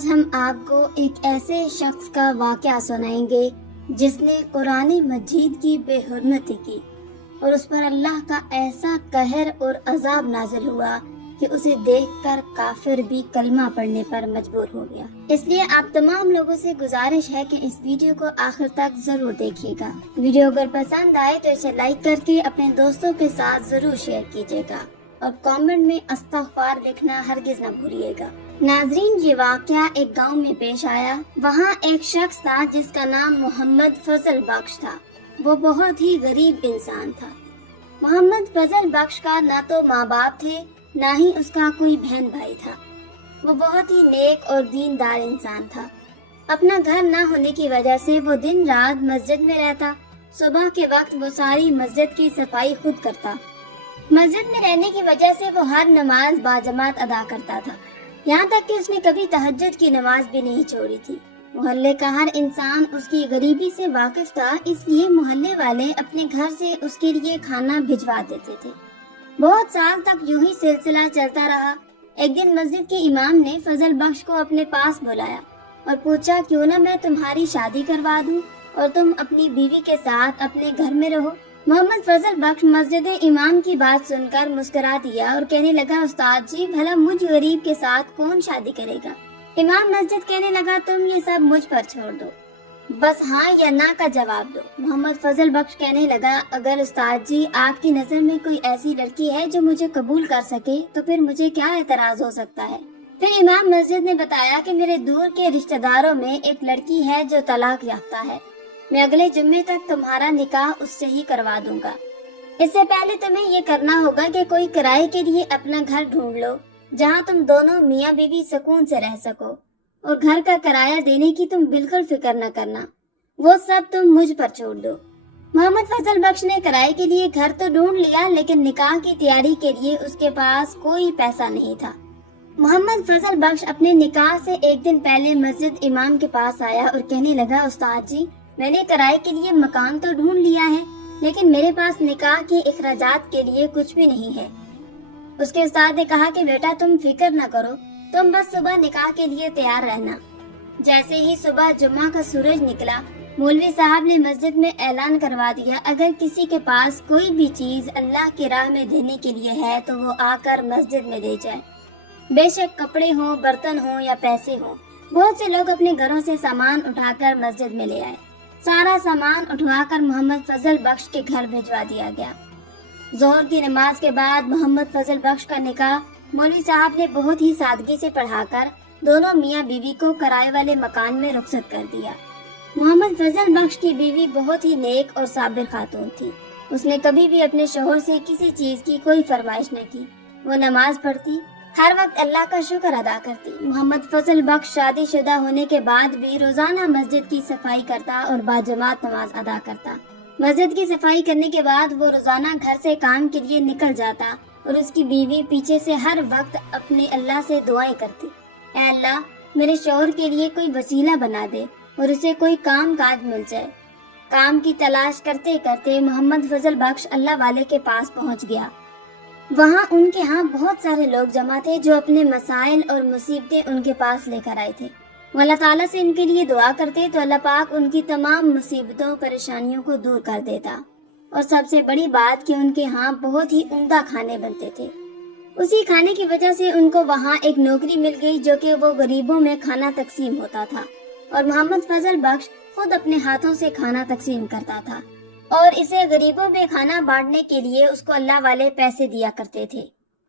آج ہم آپ کو ایک ایسے شخص کا واقعہ سنائیں گے جس نے قرآن مجید کی بے حرمتی کی اور اس پر اللہ کا ایسا قہر اور عذاب نازل ہوا کہ اسے دیکھ کر کافر بھی کلمہ پڑھنے پر مجبور ہو گیا۔ اس لیے آپ تمام لوگوں سے گزارش ہے کہ اس ویڈیو کو آخر تک ضرور دیکھیے گا۔ ویڈیو اگر پسند آئے تو اسے لائک کر کے اپنے دوستوں کے ساتھ ضرور شیئر کیجیے گا اور کامنٹ میں استغفار لکھنا ہرگز نہ بھولیے گا۔ ناظرین، یہ واقعہ ایک گاؤں میں پیش آیا۔ وہاں ایک شخص تھا جس کا نام محمد فضل بخش تھا۔ وہ بہت ہی غریب انسان تھا۔ محمد فضل بخش کا نہ تو ماں باپ تھے نہ ہی اس کا کوئی بہن بھائی تھا۔ وہ بہت ہی نیک اور دیندار انسان تھا۔ اپنا گھر نہ ہونے کی وجہ سے وہ دن رات مسجد میں رہتا۔ صبح کے وقت وہ ساری مسجد کی صفائی خود کرتا۔ مسجد میں رہنے کی وجہ سے وہ ہر نماز باجماعت ادا کرتا تھا، یہاں تک کہ اس نے کبھی تہجد کی نماز بھی نہیں چھوڑی تھی۔ محلے کا ہر انسان اس کی غریبی سے واقف تھا، اس لیے محلے والے اپنے گھر سے اس کے لیے کھانا بھجوا دیتے تھے۔ بہت سال تک یوں ہی سلسلہ چلتا رہا۔ ایک دن مسجد کے امام نے فضل بخش کو اپنے پاس بلایا اور پوچھا، کیوں نہ میں تمہاری شادی کروا دوں اور تم اپنی بیوی کے ساتھ اپنے گھر میں رہو۔ محمد فضل بخش مسجد امام کی بات سن کر مسکرا دیا اور کہنے لگا، استاد جی، بھلا مجھ غریب کے ساتھ کون شادی کرے گا؟ امام مسجد کہنے لگا، تم یہ سب مجھ پر چھوڑ دو، بس ہاں یا نہ کا جواب دو۔ محمد فضل بخش کہنے لگا، اگر استاد جی آپ کی نظر میں کوئی ایسی لڑکی ہے جو مجھے قبول کر سکے تو پھر مجھے کیا اعتراض ہو سکتا ہے؟ پھر امام مسجد نے بتایا کہ میرے دور کے رشتہ داروں میں ایک لڑکی ہے جو طلاق یافتہ ہے، میں اگلے جمعے تک تمہارا نکاح اس سے ہی کروا دوں گا۔ اس سے پہلے تمہیں یہ کرنا ہوگا کہ کوئی کرائے کے لیے اپنا گھر ڈھونڈ لو جہاں تم دونوں میاں بیوی سکون سے رہ سکو، اور گھر کا کرایہ دینے کی تم بالکل فکر نہ کرنا، وہ سب تم مجھ پر چھوڑ دو۔ محمد فضل بخش نے کرائے کے لیے گھر تو ڈھونڈ لیا، لیکن نکاح کی تیاری کے لیے اس کے پاس کوئی پیسہ نہیں تھا۔ محمد فضل بخش اپنے نکاح سے ایک دن پہلے مسجد امام کے پاس آیا اور کہنے لگا، استاد جی، میں نے کرائے کے لیے مکان تو ڈھونڈ لیا ہے، لیکن میرے پاس نکاح کے اخراجات کے لیے کچھ بھی نہیں ہے۔ اس کے استاد نے کہا کہ بیٹا، تم فکر نہ کرو، تم بس صبح نکاح کے لیے تیار رہنا۔ جیسے ہی صبح جمعہ کا سورج نکلا، مولوی صاحب نے مسجد میں اعلان کروا دیا، اگر کسی کے پاس کوئی بھی چیز اللہ کی راہ میں دینے کے لیے ہے تو وہ آ کر مسجد میں دے جائے، بے شک کپڑے ہوں، برتن ہوں یا پیسے ہوں۔ بہت سے لوگ اپنے گھروں سے سامان اٹھا کر مسجد میں لے آئے۔ سارا سامان اٹھوا کر محمد فضل بخش کے گھر بھجوا دیا گیا۔ ظہر کی نماز کے بعد محمد فضل بخش کا نکاح مولوی صاحب نے بہت ہی سادگی سے پڑھا کر دونوں میاں بیوی کو کرائے والے مکان میں رخصت کر دیا۔ محمد فضل بخش کی بیوی بہت ہی نیک اور صابر خاتون تھی۔ اس نے کبھی بھی اپنے شوہر سے کسی چیز کی کوئی فرمائش نہ کی۔ وہ نماز پڑھتی، ہر وقت اللہ کا شکر ادا کرتی۔ محمد فضل بخش شادی شدہ ہونے کے بعد بھی روزانہ مسجد کی صفائی کرتا اور باجماعت نماز ادا کرتا۔ مسجد کی صفائی کرنے کے بعد وہ روزانہ گھر سے کام کے لیے نکل جاتا اور اس کی بیوی پیچھے سے ہر وقت اپنے اللہ سے دعائیں کرتی، اے اللہ، میرے شوہر کے لیے کوئی وسیلہ بنا دے اور اسے کوئی کام کاج مل جائے۔ کام کی تلاش کرتے کرتے محمد فضل بخش اللہ والے کے پاس پہنچ گیا۔ وہاں ان کے ہاں بہت سارے لوگ جمع تھے جو اپنے مسائل اور مصیبتیں ان کے پاس لے کر آئے تھے۔ وہ اللہ تعالیٰ سے ان کے لیے دعا کرتے تو اللہ پاک ان کی تمام مصیبتوں پریشانیوں کو دور کر دیتا، اور سب سے بڑی بات کہ ان کے ہاں بہت ہی عمدہ کھانے بنتے تھے۔ اسی کھانے کی وجہ سے ان کو وہاں ایک نوکری مل گئی جو کہ وہ غریبوں میں کھانا تقسیم ہوتا تھا، اور محمد فضل بخش خود اپنے ہاتھوں سے کھانا تقسیم کرتا تھا، اور اسے غریبوں میں کھانا بانٹنے کے لیے اس کو اللہ والے پیسے دیا کرتے تھے۔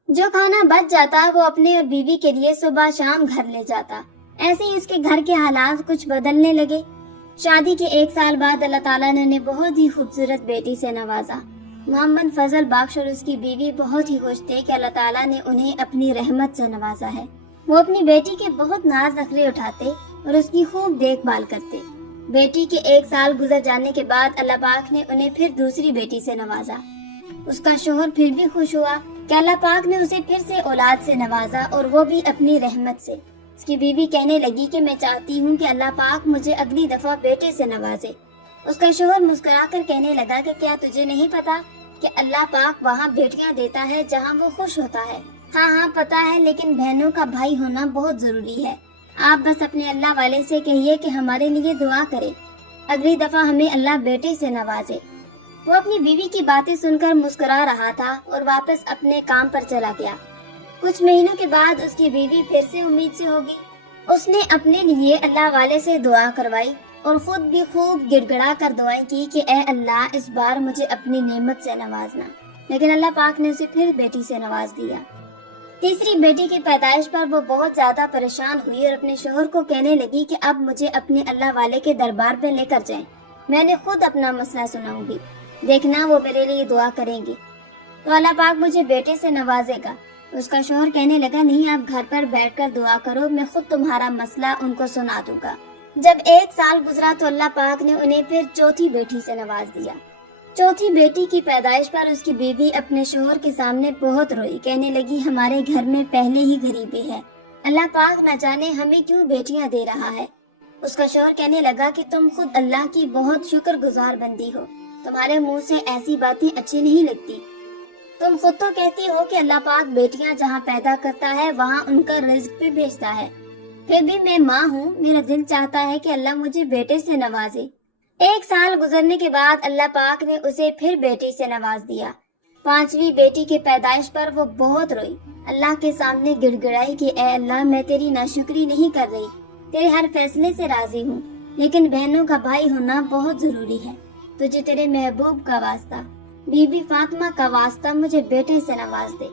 جو کھانا بچ جاتا وہ اپنے اور بیوی کے لیے صبح شام گھر لے جاتا۔ ایسے ہی اس کے گھر کے حالات کچھ بدلنے لگے۔ شادی کے 1 سال بعد اللہ تعالیٰ نے انہیں بہت ہی خوبصورت بیٹی سے نوازا۔ محمد فضل بخش اور اس کی بیوی بہت ہی خوش تھے کہ اللہ تعالیٰ نے انہیں اپنی رحمت سے نوازا ہے۔ وہ اپنی بیٹی کے بہت ناز نخرے اٹھاتے اور اس کی خوب دیکھ بھال کرتے۔ بیٹی کے 1 سال گزر جانے کے بعد اللہ پاک نے انہیں پھر دوسری بیٹی سے نوازا۔ اس کا شوہر پھر بھی خوش ہوا کہ اللہ پاک نے اسے پھر سے اولاد سے نوازا، اور وہ بھی اپنی رحمت سے۔ اس کی بیوی کہنے لگی کہ میں چاہتی ہوں کہ اللہ پاک مجھے اگلی دفعہ بیٹے سے نوازے۔ اس کا شوہر مسکرا کر کہنے لگا کہ کیا تجھے نہیں پتا کہ اللہ پاک وہاں بیٹیاں دیتا ہے جہاں وہ خوش ہوتا ہے؟ ہاں پتا ہے، لیکن بہنوں کا بھائی ہونا بہت ضروری ہے۔ آپ بس اپنے اللہ والے سے کہیے کہ ہمارے لیے دعا کرے، اگلی دفعہ ہمیں اللہ بیٹے سے نوازے۔ وہ اپنی بیوی کی باتیں سن کر مسکرا رہا تھا اور واپس اپنے کام پر چلا گیا۔ کچھ مہینوں کے بعد اس کی بیوی پھر سے امید سے ہوگی۔ اس نے اپنے لیے اللہ والے سے دعا کروائی اور خود بھی خوب گڑ گڑا کر دعائیں کی کہ اے اللہ اس بار مجھے اپنی نعمت سے نوازنا، لیکن اللہ پاک نے اسے پھر بیٹی سے نواز دیا۔ تیسری بیٹی کی پیدائش پر وہ بہت زیادہ پریشان ہوئی اور اپنے شوہر کو کہنے لگی کہ اب مجھے اپنے اللہ والے کے دربار پہ لے کر جائیں، میں نے خود اپنا مسئلہ سناؤں گی، دیکھنا وہ میرے لیے دعا کریں گی تو اللہ پاک مجھے بیٹے سے نوازے گا۔ اس کا شوہر کہنے لگا نہیں، آپ گھر پر بیٹھ کر دعا کرو، میں خود تمہارا مسئلہ ان کو سنا دوں گا۔ جب 1 سال گزرا تو اللہ پاک نے انہیں پھر چوتھی بیٹی سے نواز دیا۔ چوتھی بیٹی کی پیدائش پر اس کی بیوی اپنے شوہر کے سامنے بہت روئی، کہنے لگی ہمارے گھر میں پہلے ہی غریبی ہے، اللہ پاک نہ جانے ہمیں کیوں بیٹیاں دے رہا ہے۔ اس کا شوہر کہنے لگا کہ تم خود اللہ کی بہت شکر گزار بندی ہو، تمہارے منہ سے ایسی باتیں اچھی نہیں لگتی، تم خود تو کہتی ہو کہ اللہ پاک بیٹیاں جہاں پیدا کرتا ہے وہاں ان کا رزق بھی بھیجتا ہے، پھر بھی میں ماں ہوں، میرا دل چاہتا ہے کہ اللہ مجھے بیٹے سے نوازے۔ 1 سال گزرنے کے بعد اللہ پاک نے اسے پھر بیٹی سے نواز دیا۔ 5ویں بیٹی کی پیدائش پر وہ بہت روئی، اللہ کے سامنے گڑ گڑائی کہ اے اللہ میں تیری ناشکری نہیں کر رہی، تیرے ہر فیصلے سے راضی ہوں، لیکن بہنوں کا بھائی ہونا بہت ضروری ہے، تجھے تیرے محبوب کا واسطہ، بی بی فاطمہ کا واسطہ مجھے بیٹے سے نواز دے۔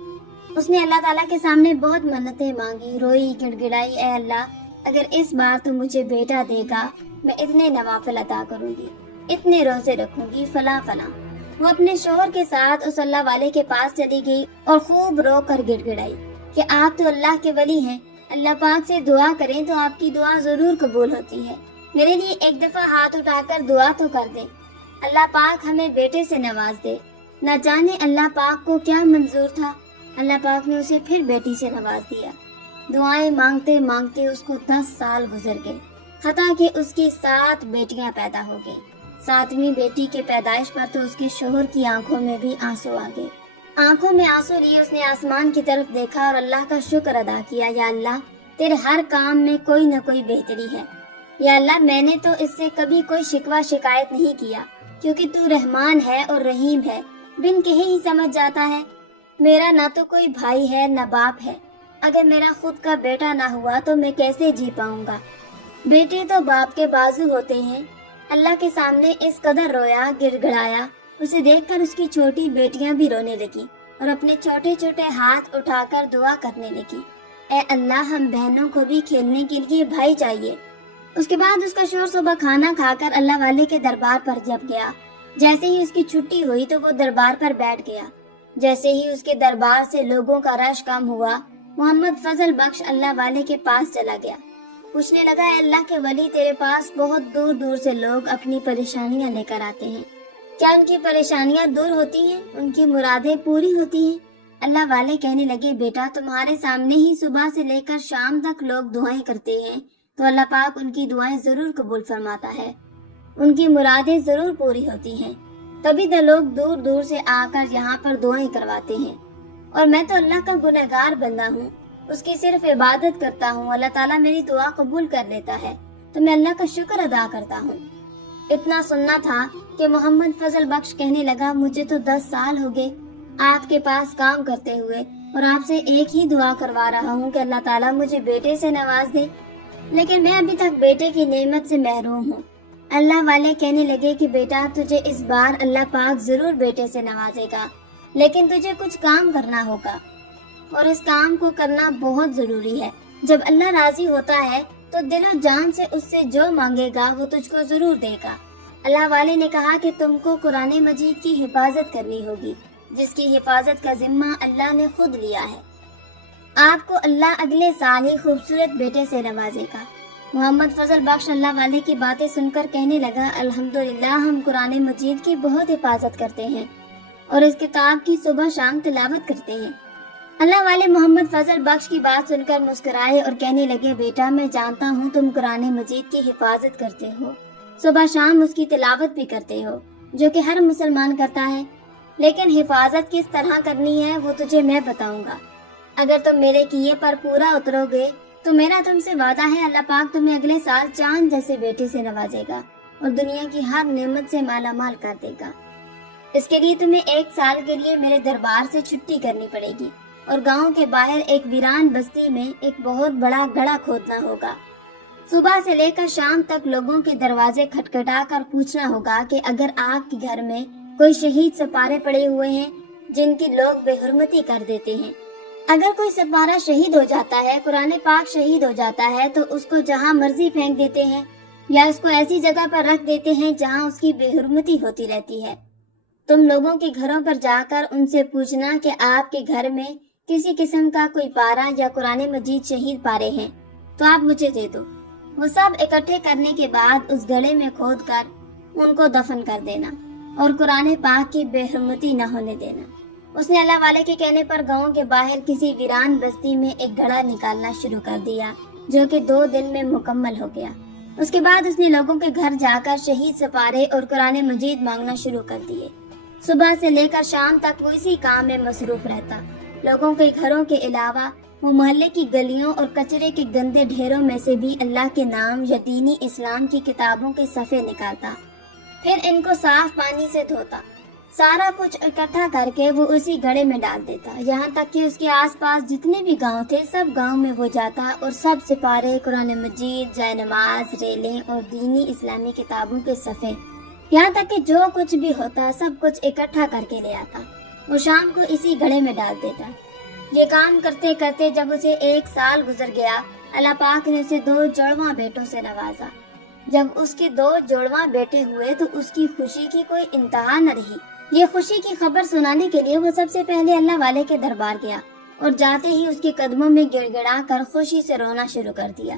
اس نے اللہ تعالیٰ کے سامنے بہت منتیں مانگی، روئی گڑ گڑائی، اے اللہ اگر اس بار تو مجھے بیٹا دے گا میں اتنے نوافل ادا کروں گی، اتنے روزے رکھوں گی، فلاں فلاں۔ وہ اپنے شوہر کے ساتھ اس اللہ والے کے پاس چلی گئی اور خوب رو کر گڑ گڑائی کہ آپ تو اللہ کے ولی ہیں، اللہ پاک سے دعا کریں تو آپ کی دعا ضرور قبول ہوتی ہے، میرے لیے ایک دفعہ ہاتھ اٹھا کر دعا تو کر دیں، اللہ پاک ہمیں بیٹے سے نواز دے۔ نہ جانے اللہ پاک کو کیا منظور تھا، اللہ پاک نے اسے پھر بیٹی سے نواز دیا۔ دعائیں مانگتے مانگتے اس کو 10 سال گزر گئے، حتیٰ کہ اس کی 7 بیٹیاں پیدا ہو گئیں۔ 7ویں بیٹی کے پیدائش پر تو اس کے شوہر کی آنکھوں میں بھی آنسو آ گئے۔ آنکھوں میں آنسو لیے اس نے آسمان کی طرف دیکھا اور اللہ کا شکر ادا کیا، یا اللہ تیرے ہر کام میں کوئی نہ کوئی بہتری ہے، یا اللہ میں نے تو اس سے کبھی کوئی شکوہ شکایت نہیں کیا، کیونکہ تو رحمان ہے اور رحیم ہے، بن کہے ہی سمجھ جاتا ہے۔ میرا نہ تو کوئی بھائی ہے نہ باپ ہے، اگر میرا خود کا بیٹا نہ ہوا تو میں کیسے جی پاؤں گا، بیٹے تو باپ کے بازو ہوتے ہیں۔ اللہ کے سامنے اس قدر رویا، گڑ گڑایا، اسے دیکھ کر اس کی چھوٹی بیٹیاں بھی رونے لگی اور اپنے چھوٹے چھوٹے ہاتھ اٹھا کر دعا کرنے لگی، اے اللہ ہم بہنوں کو بھی کھیلنے کے لیے بھائی چاہیے۔ اس کے بعد اس کا شوہر صبح کھانا کھا کر اللہ والے کے دربار پر جب گیا، جیسے ہی اس کی چھٹی ہوئی تو وہ دربار پر بیٹھ گیا۔ جیسے ہی اس کے دربار سے لوگوں کا رش کم ہوا، محمد فضل بخش اللہ والے کے پاس چلا گیا، پوچھنے لگا اے اللہ کے ولی تیرے پاس بہت دور دور سے لوگ اپنی پریشانیاں لے کر آتے ہیں، کیا ان کی پریشانیاں دور ہوتی ہیں، ان کی مرادیں پوری ہوتی ہیں؟ اللہ والے کہنے لگے بیٹا تمہارے سامنے ہی صبح سے لے کر شام تک لوگ دعائیں کرتے ہیں تو اللہ پاک ان کی دعائیں ضرور قبول فرماتا ہے، ان کی مرادیں ضرور پوری ہوتی ہیں، تبھی تو لوگ دور دور سے آ کر یہاں پر دعائیں کرواتے ہیں، اور میں تو اللہ کا گنہگار بندہ ہوں، اس کی صرف عبادت کرتا ہوں، اللہ تعالیٰ میری دعا قبول کر لیتا ہے تو میں اللہ کا شکر ادا کرتا ہوں۔ اتنا سننا تھا کہ محمد فضل بخش کہنے لگا مجھے تو 10 سال ہو گئے آپ کے پاس کام کرتے ہوئے اور آپ سے ایک ہی دعا کروا رہا ہوں کہ اللہ تعالیٰ مجھے بیٹے سے نواز دے، لیکن میں ابھی تک بیٹے کی نعمت سے محروم ہوں۔ اللہ والے کہنے لگے کہ بیٹا تجھے اس بار اللہ پاک ضرور بیٹے سے نوازے گا، لیکن تجھے کچھ کام کرنا ہوگا اور اس کام کو کرنا بہت ضروری ہے۔ جب اللہ راضی ہوتا ہے تو دل و جان سے اس سے جو مانگے گا وہ تجھ کو ضرور دے گا۔ اللہ والے نے کہا کہ تم کو قرآن مجید کی حفاظت کرنی ہوگی، جس کی حفاظت کا ذمہ اللہ نے خود لیا ہے۔ آپ کو اللہ اگلے سال ہی خوبصورت بیٹے سے نوازے گا۔ محمد فضل بخش اللہ والے کی باتیں سن کر کہنے لگا الحمدللہ ہم قرآن مجید کی بہت حفاظت کرتے ہیں اور اس کتاب کی صبح شام تلاوت کرتے ہیں۔ اللہ والے محمد فضل بخش کی بات سن کر مسکرائے اور کہنے لگے بیٹا میں جانتا ہوں تم قرآن مجید کی حفاظت کرتے ہو، صبح شام اس کی تلاوت بھی کرتے ہو جو کہ ہر مسلمان کرتا ہے، لیکن حفاظت کس طرح کرنی ہے وہ تجھے میں بتاؤں گا۔ اگر تم میرے کیے پر پورا اترو گے تو میرا تم سے وعدہ ہے اللہ پاک تمہیں اگلے سال چاند جیسے بیٹے سے نوازے گا اور دنیا کی ہر نعمت سے مالا مال کر دے گا۔ اس کے لیے تمہیں 1 سال کے لیے میرے دربار سے چھٹی کرنی پڑے گی اور گاؤں کے باہر ایک ویران بستی میں ایک بہت بڑا گڑھا کھودنا ہوگا۔ صبح سے لے کر شام تک لوگوں کے دروازے کھٹکھٹا کر پوچھنا ہوگا کہ اگر آپ کے گھر میں کوئی شہید سپارے پڑے ہوئے ہیں جن کی لوگ بے حرمتی کر دیتے ہیں۔ اگر کوئی سپارہ شہید ہو جاتا ہے، قرآن پاک شہید ہو جاتا ہے، تو اس کو جہاں مرضی پھینک دیتے ہیں یا اس کو ایسی جگہ پر رکھ دیتے ہیں جہاں اس کی بے حرمتی ہوتی رہتی ہے۔ تم لوگوں کے گھروں پر جا کر ان سے پوچھنا کہ آپ کے گھر میں کسی قسم کا کوئی پارہ یا قرآن مجید شہید پارے ہیں تو آپ مجھے دے دو۔ وہ سب اکٹھے کرنے کے بعد اس گڑھے میں کھود کر ان کو دفن کر دینا اور قرآن پاک کی بے حرمتی نہ ہونے دینا۔ اس نے اللہ والے کے کہنے پر گاؤں کے باہر کسی ویران بستی میں ایک گڑھا نکالنا شروع کر دیا جو کہ 2 دن میں مکمل ہو گیا۔ اس کے بعد اس نے لوگوں کے گھر جا کر شہید سپارے اور قرآن مجید مانگنا شروع کر دیے۔ صبح سے لے کر شام تک وہ اسی کام میں مصروف رہتا۔ لوگوں کے گھروں کے علاوہ وہ محلے کی گلیوں اور کچرے کے گندے ڈھیروں میں سے بھی اللہ کے نام یا دینی اسلام کی کتابوں کے صفحے نکالتا، پھر ان کو صاف پانی سے دھوتا۔ سارا کچھ اکٹھا کر کے وہ اسی گڑھے میں ڈال دیتا، یہاں تک کہ اس کے آس پاس جتنے بھی گاؤں تھے سب گاؤں میں وہ جاتا اور سب سپارے، قرآن مجید، جائے نماز، ریلیں اور دینی اسلامی کتابوں کے صفحے، یہاں تک کہ جو کچھ بھی ہوتا سب کچھ اکٹھا کر کے لے آتا۔ وہ شام کو اسی گڑھے میں ڈال دیتا۔ یہ کام کرتے کرتے جب اسے 1 سال گزر گیا، اللہ پاک نے اسے 2 جڑواں بیٹوں سے نوازا۔ جب اس کے 2 جڑواں بیٹے ہوئے تو اس کی خوشی کی کوئی انتہا نہ رہی۔ یہ خوشی کی خبر سنانے کے لیے وہ سب سے پہلے اللہ والے کے دربار گیا اور جاتے ہی اس کے قدموں میں گڑ گڑا کر خوشی سے رونا شروع کر دیا۔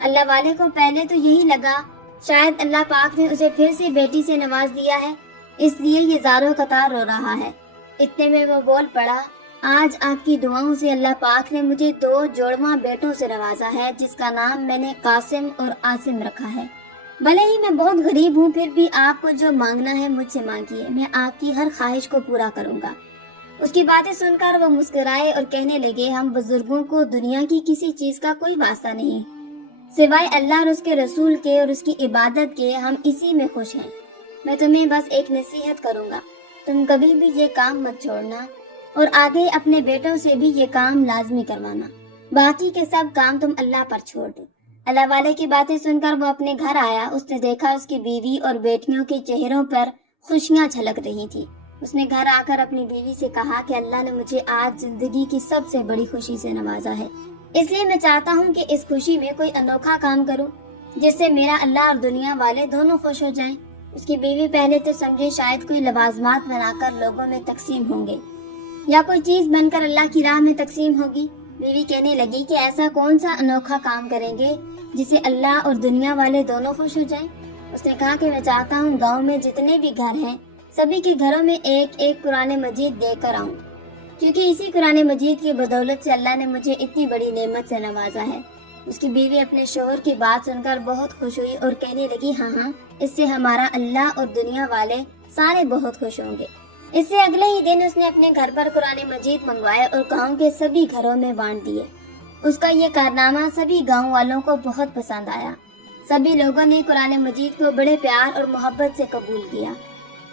اللہ والے کو پہلے تو یہی لگا شاید اللہ پاک نے اسے پھر سے بیٹی سے نواز دیا ہے، اس لیے یہ زاروں قطار رو رہا ہے۔ اتنے میں وہ بول پڑا، آج آپ کی دعاؤں سے اللہ پاک نے مجھے 2 جوڑواں بیٹوں سے نوازا ہے جس کا نام میں نے قاسم اور عاصم رکھا ہے۔ بھلے ہی میں بہت غریب ہوں پھر بھی آپ کو جو مانگنا ہے مجھ سے مانگیے، میں آپ کی ہر خواہش کو پورا کروں گا۔ اس کی باتیں سن کر وہ مسکرائے اور کہنے لگے، ہم بزرگوں کو دنیا کی کسی چیز کا کوئی واسطہ نہیں سوائے اللہ اور اس کے رسول کے اور اس کی عبادت کے، ہم اسی میں خوش ہیں۔ میں تمہیں بس ایک نصیحت کروں گا، تم کبھی بھی یہ کام مت چھوڑنا اور آگے اپنے بیٹوں سے بھی یہ کام لازمی کروانا، باقی کے سب کام تم اللہ پر چھوڑ دو۔ اللہ والے کی باتیں سن کر وہ اپنے گھر آیا۔ اس نے دیکھا اس کی بیوی اور بیٹیوں کے چہروں پر خوشیاں جھلک رہی تھی۔ اس نے گھر آ کر اپنی بیوی سے کہا کہ اللہ نے مجھے آج زندگی کی سب سے بڑی خوشی سے نوازا ہے، اس لیے میں چاہتا ہوں کہ اس خوشی میں کوئی انوکھا کام کروں جس سے میرا اللہ اور دنیا والے دونوں خوش ہو جائیں۔ اس کی بیوی پہلے تو سمجھے شاید کوئی لوازمات بنا کر لوگوں میں تقسیم ہوں گے یا کوئی چیز بن کر اللہ کی راہ میں تقسیم ہوگی۔ بیوی کہنے لگی کہ ایسا کون سا انوکھا کام کریں گے جسے اللہ اور دنیا والے دونوں خوش ہو جائیں۔ اس نے کہا کہ میں چاہتا ہوں گاؤں میں جتنے بھی گھر ہیں سبھی کے گھروں میں ایک قرآن مجید دے کر آؤں، کیونکہ اسی قرآن مجید کی بدولت سے اللہ نے مجھے اتنی بڑی نعمت سے نوازا ہے۔ اس کی بیوی اپنے شوہر کی بات سن کر بہت خوش ہوئی اور کہنے لگی، ہاں ہاں، اس سے ہمارا اللہ اور دنیا والے سارے بہت خوش ہوں گے۔ اس سے اگلے ہی دن اس نے اپنے گھر پر قرآن مجید منگوائے اور گاؤں کے سبھی گھروں میں بانٹ دیے۔ اس کا یہ کارنامہ سبھی گاؤں والوں کو بہت پسند آیا۔ سبھی لوگوں نے قرآن مجید کو بڑے پیار اور محبت سے قبول کیا۔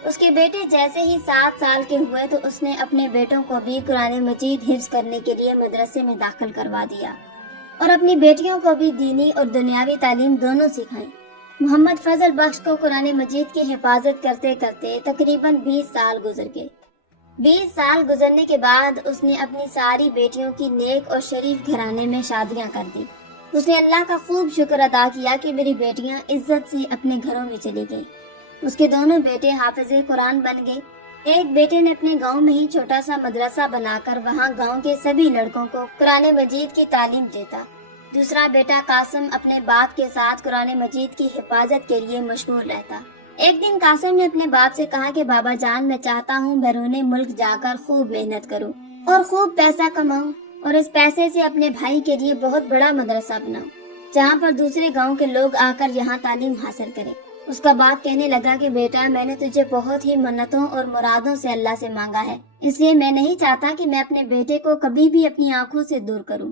اس کے بیٹے جیسے ہی 7 سال کے ہوئے تو اس نے اپنے بیٹوں کو بھی قرآن مجید حفظ کرنے کے لیے مدرسے میں داخل کروا دیا اور اپنی بیٹیوں کو بھی دینی اور دنیاوی تعلیم دونوں سکھائیں۔ محمد فضل بخش کو قرآن مجید کی حفاظت کرتے کرتے تقریباً 20 سال گزر گئے۔ 20 سال گزرنے کے بعد اس نے اپنی ساری بیٹیوں کی نیک اور شریف گھرانے میں شادیاں کر دی۔ اس نے اللہ کا خوب شکر ادا کیا کہ میری بیٹیاں عزت سے اپنے گھروں میں چلی گئیں۔ اس کے دونوں بیٹے حافظ قرآن بن گئے۔ ایک بیٹے نے اپنے گاؤں میں ہی چھوٹا سا مدرسہ بنا کر وہاں گاؤں کے سبھی لڑکوں کو قرآن مجید کی تعلیم دیتا۔ دوسرا بیٹا قاسم اپنے باپ کے ساتھ قرآن مجید کی حفاظت کے لیے مشغول رہتا۔ ایک دن قاسم نے اپنے باپ سے کہا کہ بابا جان، میں چاہتا ہوں بیرون ملک جا کر خوب محنت کروں اور خوب پیسہ کماؤں اور اس پیسے سے اپنے بھائی کے لیے بہت بڑا مدرسہ بناؤں جہاں پر دوسرے گاؤں کے لوگ آ کر یہاں تعلیم حاصل کریں۔ اس کا باپ کہنے لگا کہ بیٹا، میں نے تجھے بہت ہی منتوں اور مرادوں سے اللہ سے مانگا ہے، اس لیے میں نہیں چاہتا کہ میں اپنے بیٹے کو کبھی بھی اپنی آنکھوں سے دور کروں۔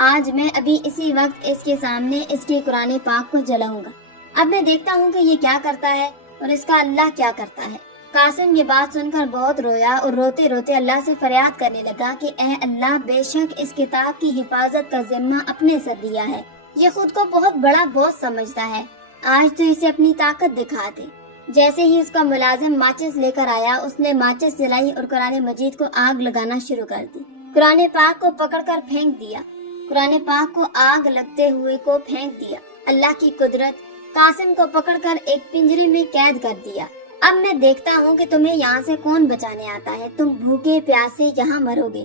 آج میں ابھی اسی وقت اس کے سامنے اس کے قرآن پاک کو جلاؤں گا۔ اب میں دیکھتا ہوں کہ یہ کیا کرتا ہے اور اس کا اللہ کیا کرتا ہے۔ قاسم یہ بات سن کر بہت رویا اور روتے روتے اللہ سے فریاد کرنے لگا کہ اے اللہ، بے شک اس کتاب کی حفاظت کا ذمہ اپنے سر لیا ہے۔ یہ خود کو بہت بڑا بوس سمجھتا ہے، آج تو اسے اپنی طاقت دکھا دے۔ جیسے ہی اس کا ملازم ماچس لے کر آیا، اس نے ماچس جلائی اور قرآن مجید کو آگ لگانا شروع کر دی۔ قرآن پاک کو پکڑ کر پھینک دیا، قرآن پاک کو آگ لگتے ہوئے کو پھینک دیا۔ اللہ کی قدرت، قاسم کو پکڑ کر ایک پنجرے میں قید کر دیا۔ اب میں دیکھتا ہوں کہ تمہیں یہاں سے کون بچانے آتا ہے، تم بھوکے پیاسے یہاں مرو گے۔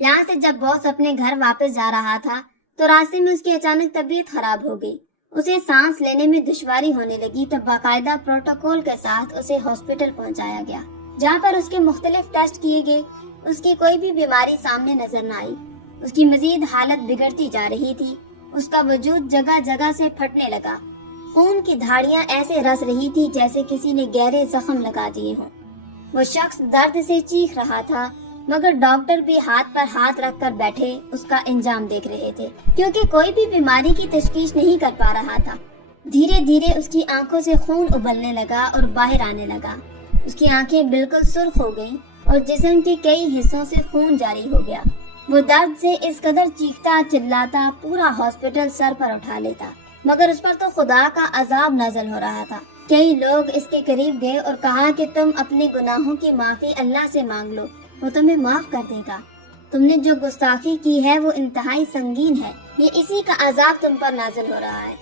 یہاں سے جب باس اپنے گھر واپس جا رہا تھا تو راستے میں اس کی اچانک طبیعت خراب ہو گئی، اسے سانس لینے میں دشواری ہونے لگی تو باقاعدہ پروٹوکول کے ساتھ اسے ہاسپٹل پہنچایا گیا، جہاں پر اس کے مختلف ٹیسٹ کیے گئے۔ اس کی کوئی بھی بیماری سامنے نظر نہ آئی، اس کی مزید حالت بگڑتی جا رہی تھی، اس کا وجود جگہ جگہ سے پھٹنے لگا، خون کی دھاڑیاں ایسے رس رہی تھی جیسے کسی نے گہرے زخم لگا دیے ہوں۔ وہ شخص درد سے چیخ رہا تھا، مگر ڈاکٹر بھی ہاتھ پر ہاتھ رکھ کر بیٹھے اس کا انجام دیکھ رہے تھے، کیونکہ کوئی بھی بیماری کی تشخیص نہیں کر پا رہا تھا۔ دھیرے دھیرے اس کی آنکھوں سے خون ابلنے لگا اور باہر آنے لگا، اس کی آنکھیں بالکل سرخ ہو گئیں اور جسم کے کئی حصوں سے خون جاری ہو گیا۔ وہ درد سے اس قدر چیختا چلاتا پورا ہاسپٹل سر پر اٹھا لیتا، مگر اس پر تو خدا کا عذاب نازل ہو رہا تھا۔ کئی لوگ اس کے قریب گئے اور کہا کہ تم اپنے گناہوں کی معافی اللہ سے مانگ لو، وہ تمہیں معاف کر دے گا۔ تم نے جو گستاخی کی ہے وہ انتہائی سنگین ہے، یہ اسی کا عذاب تم پر نازل ہو رہا ہے۔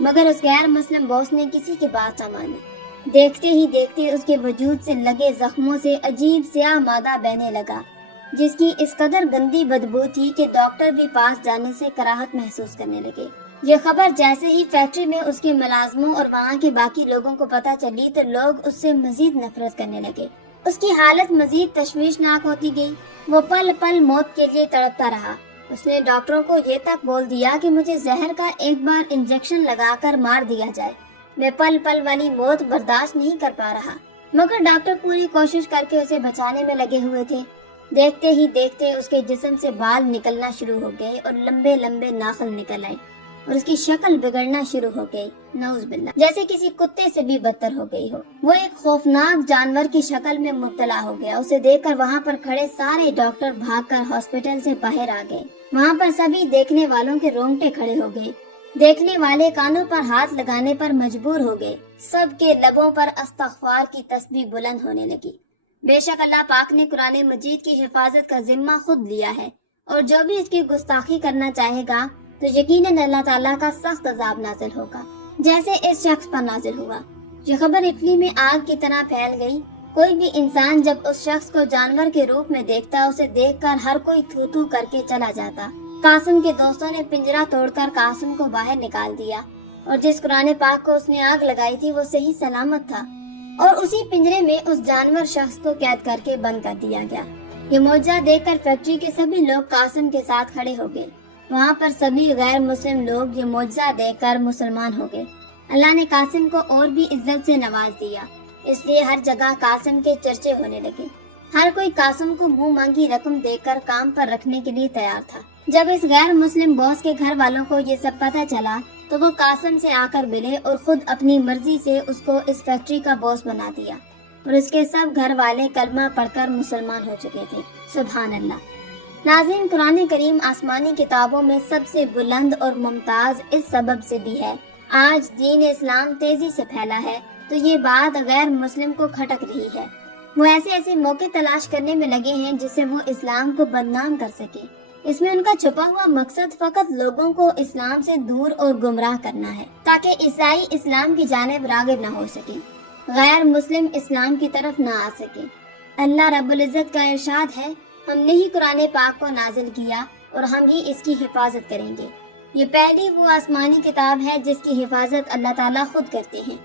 مگر اس غیر مسلم باس نے کسی کی بات نہ مانی۔ دیکھتے ہی دیکھتے اس کے وجود سے لگے زخموں سے عجیب سیاہ مادہ بہنے لگا، جس کی اس قدر گندی بدبو تھی کہ ڈاکٹر بھی پاس جانے سے کراہت محسوس کرنے لگے۔ یہ خبر جیسے ہی فیکٹری میں اس کے ملازموں اور وہاں کے باقی لوگوں کو پتہ چلی تو لوگ اس سے مزید نفرت کرنے لگے۔ اس کی حالت مزید تشویشناک ہوتی گئی، وہ پل پل موت کے لیے تڑپتا رہا۔ اس نے ڈاکٹروں کو یہ تک بول دیا کہ مجھے زہر کا ایک بار انجیکشن لگا کر مار دیا جائے، میں پل پل والی موت برداشت نہیں کر پا رہا۔ مگر ڈاکٹر پوری کوشش کر کے اسے بچانے میں لگے ہوئے تھے۔ دیکھتے ہی دیکھتے اس کے جسم سے بال نکلنا شروع ہو گئے اور لمبے لمبے ناخن نکل آئے اور اس کی شکل بگڑنا شروع ہو گئی، نعوذ باللہ، جیسے کسی کتے سے بھی بدتر ہو گئی ہو۔ وہ ایک خوفناک جانور کی شکل میں مبتلا ہو گیا۔ اسے دیکھ کر وہاں پر کھڑے سارے ڈاکٹر بھاگ کر ہاسپٹل سے باہر آ گئے۔ وہاں پر سبھی دیکھنے والوں کے رونگٹے کھڑے ہو گئے، دیکھنے والے کانوں پر ہاتھ لگانے پر مجبور ہو گئے، سب کے لبوں پر استغفار کی تسبیح بلند ہونے لگی۔ بے شک اللہ پاک نے قرآن مجید کی حفاظت کا ذمہ خود لیا ہے، اور جو بھی اس کی گستاخی کرنا چاہے گا تو یقیناً اللہ تعالیٰ کا سخت عذاب نازل ہوگا، جیسے اس شخص پر نازل ہوا۔ یہ خبر اٹلی میں آگ کی طرح پھیل گئی۔ کوئی بھی انسان جب اس شخص کو جانور کے روپ میں دیکھتا، اسے دیکھ کر ہر کوئی تھو تھو کر کے چلا جاتا۔ قاسم کے دوستوں نے پنجرہ توڑ کر قاسم کو باہر نکال دیا، اور جس قرآن پاک کو اس نے آگ لگائی تھی وہ صحیح سلامت تھا، اور اسی پنجرے میں اس جانور شخص کو قید کر کے بند کر دیا گیا۔ یہ معجزہ دیکھ کر فیکٹری کے سبھی لوگ قاسم کے ساتھ کھڑے ہو گئے۔ وہاں پر سبھی غیر مسلم لوگ یہ معجزہ دیکھ کر مسلمان ہو گئے۔ اللہ نے قاسم کو اور بھی عزت سے نواز دیا، اس لیے ہر جگہ قاسم کے چرچے ہونے لگے۔ ہر کوئی قاسم کو منہ مانگی رقم دے کر کام پر رکھنے کے لیے تیار تھا۔ جب اس غیر مسلم باس کے گھر والوں کو یہ سب پتہ چلا تو وہ قاسم سے آ کر ملے اور خود اپنی مرضی سے اس کو اس فیکٹری کا باس بنا دیا، اور اس کے سب گھر والے کلمہ پڑھ کر مسلمان ہو چکے تھے۔ سبحان اللہ۔ ناظرین، قرآن کریم آسمانی کتابوں میں سب سے بلند اور ممتاز اس سبب سے بھی ہے۔ آج دین اسلام تیزی سے پھیلا ہے تو یہ بات غیر مسلم کو کھٹک رہی ہے۔ وہ ایسے ایسے موقع تلاش کرنے میں لگے ہیں جس سے وہ اسلام کو بدنام کر سکے۔ اس میں ان کا چھپا ہوا مقصد فقط لوگوں کو اسلام سے دور اور گمراہ کرنا ہے، تاکہ عیسائی اسلام کی جانب راغب نہ ہو سکے، غیر مسلم اسلام کی طرف نہ آ سکے۔ اللہ رب العزت کا ارشاد ہے، ہم نے ہی قرآن پاک کو نازل کیا اور ہم ہی اس کی حفاظت کریں گے۔ یہ پہلی وہ آسمانی کتاب ہے جس کی حفاظت اللہ تعالیٰ خود کرتے ہیں۔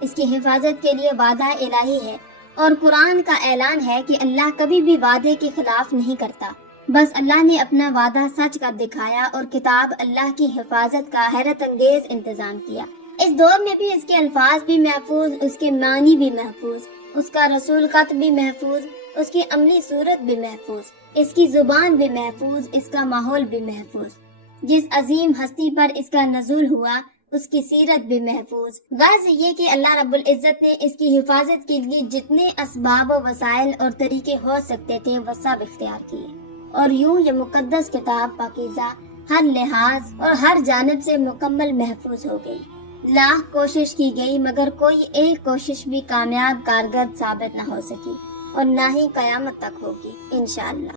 اس کی حفاظت کے لیے وعدہ الہی ہے، اور قرآن کا اعلان ہے کہ اللہ کبھی بھی وعدے کے خلاف نہیں کرتا۔ بس اللہ نے اپنا وعدہ سچ کر دکھایا، اور کتاب اللہ کی حفاظت کا حیرت انگیز انتظام کیا۔ اس دور میں بھی اس کے الفاظ بھی محفوظ، اس کے معنی بھی محفوظ، اس کا رسول خط بھی محفوظ، اس کی عملی صورت بھی محفوظ، اس کی زبان بھی محفوظ، اس کا ماحول بھی محفوظ۔ جس عظیم ہستی پر اس کا نزول ہوا اس کی سیرت بھی محفوظ۔ واضح یہ کہ اللہ رب العزت نے اس کی حفاظت کے لیے جتنے اسباب و وسائل اور طریقے ہو سکتے تھے وہ سب اختیار کیے، اور یوں یہ مقدس کتاب پاکیزہ ہر لحاظ اور ہر جانب سے مکمل محفوظ ہو گئی۔ لاکھ کوشش کی گئی مگر کوئی ایک کوشش بھی کامیاب کارگر ثابت نہ ہو سکی، اور نہ ہی قیامت تک ہوگی انشاءاللہ۔